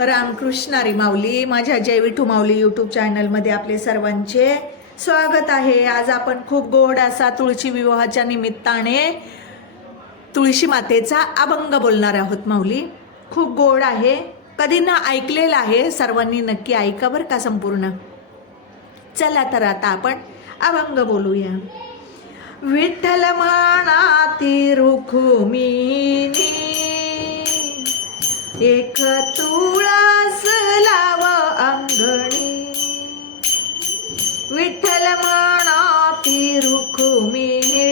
रामकृष्णारी माऊली माझ्या जय विठू माऊली यूट्यूब चॅनलमध्ये आपले सर्वांचे स्वागत आहे. आज आपण खूप गोड असा तुळशी विवाहाच्या निमित्ताने तुळशी मातेचा अभंग बोलणार आहोत माऊली. खूप गोड आहे. कधी ना ऐकलेलं आहे. सर्वांनी नक्की ऐका बरं का संपूर्ण. चला तर आता आपण अभंग बोलूया. विठ्ठल म्हणा ती रुखुमिनी एक तू मानाती रुखुमिनी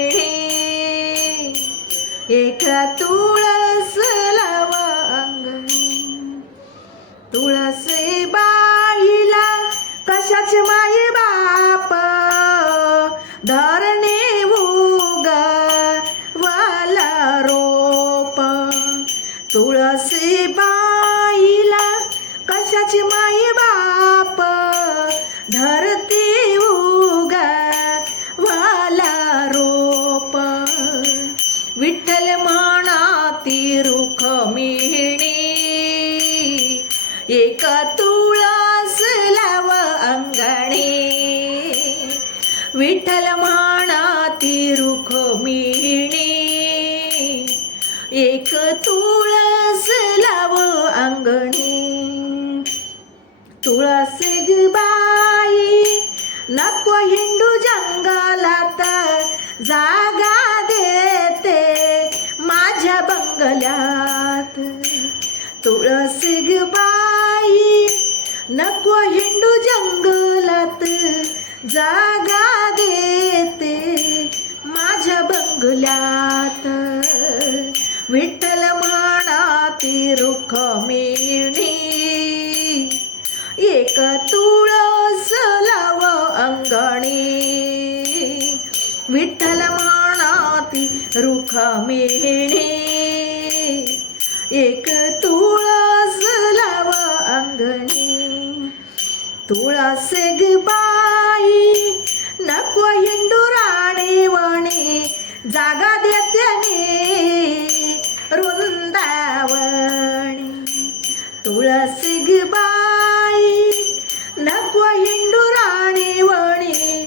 एक तुळस लाव अंगणी बाईला कशाच माये बाप? धरणे उग वाला रोप. तुळसे बाईला कशाची एक तुळस लाव अंगणी. विठ्ठल म्हणा रुख मिळणी एक तुळस लाव अंगणी. तुळस बाई नको हिंडू जंगलात. जागा नको हिंडू जंगलात जागा देते माझ्या बंगल्यात. विठ्ठल मानाती रुख मिळणी एक तुळस लाव अंगणी. विठ्ठल मानाती रुख मिळणी एक जागा देत्याने वृंदावणी तुळस बाई नको हिंडू राणी वणी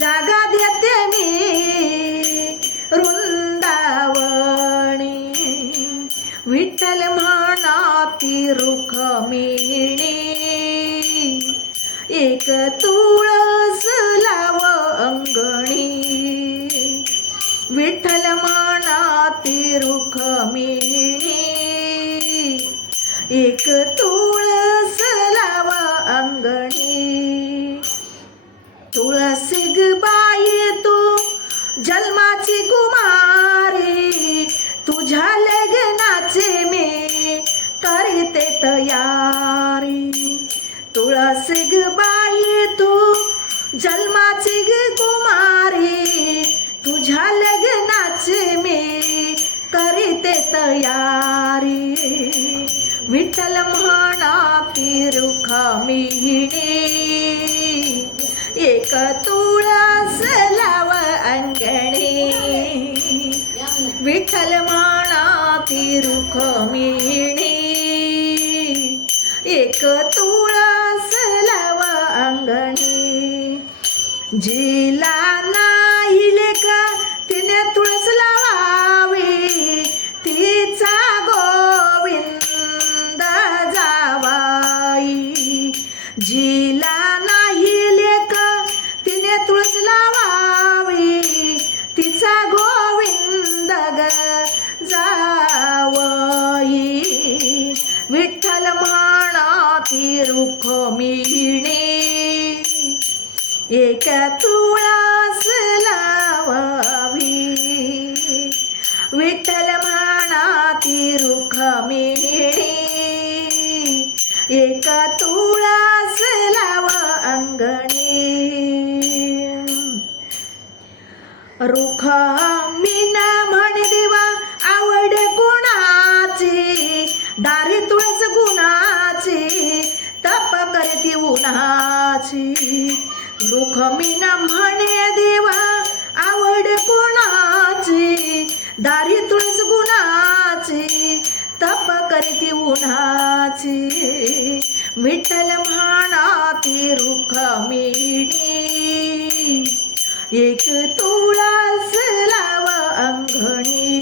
जागा देत्याने वृंदावणी विठ्ठल म्हणाती रुख एक तुळस लाव अंगणी. विठ्ठल माना रुख एक तुळस लावा अंगणी. तुळस बाई तू जन्माची कुमारी. तुझ्या लग्नाचे मी करते तयारी. तुळसिग बाई तू जन्माची ग कुमारी. तुझ्या लग्नाचे मी करीते तयारी. विठ्ठल म्हणा रुख मिहिणी एक तुळस लाव अंगणी. विठ्ठल म्हणा रुख मिहिणी एक तुळस लाव अंगणी. जिला ना जिला नाही लेक तिने तुळस लावावी. तिचा गोविंद ग जावई. विठ्ठल म्हणा ती रुख मिळणी एक तुळस लावावी. विठ्ठल म्हणा ती रुख मिळणी एक तुळास लाव अंगणी. रुख मीना म्हणे देवा आवड कोणाची? दारी तुळस गुणाची तप करती उन्हाची. रुख मीना म्हणे देवा आवड कोणाची? दारी तुळस गुणाची तप करती उन्हाची. विठ्ठल म्हणा ती रुखमिणी एक तुळस लाव अंगणी.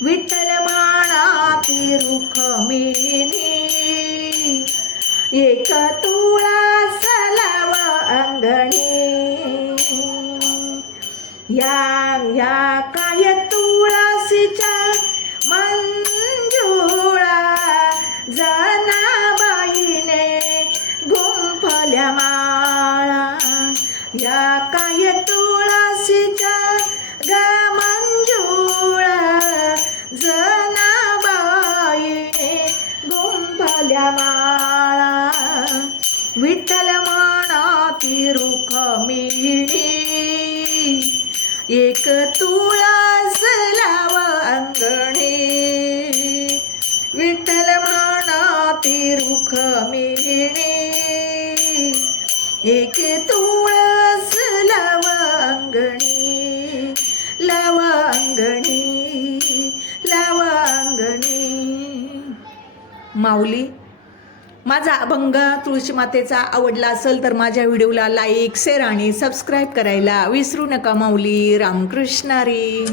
विठ्ठल म्हणा ती रुखमिणी एक तुळस लाव अंगणी. या या तुळास लावा अंगणे. विठ्ठल म्हणा तिरुख मिळणे. एक तुळस लावा अंगणी. लावा अंगणी लावा अंगणी. माऊली माझा अभंग तुळशी मातेचा आवडला असेल तर माझ्या व्हिडिओला लाईक शेअर आणि सबस्क्राईब करायला विसरू नका माऊली रामकृष्णारी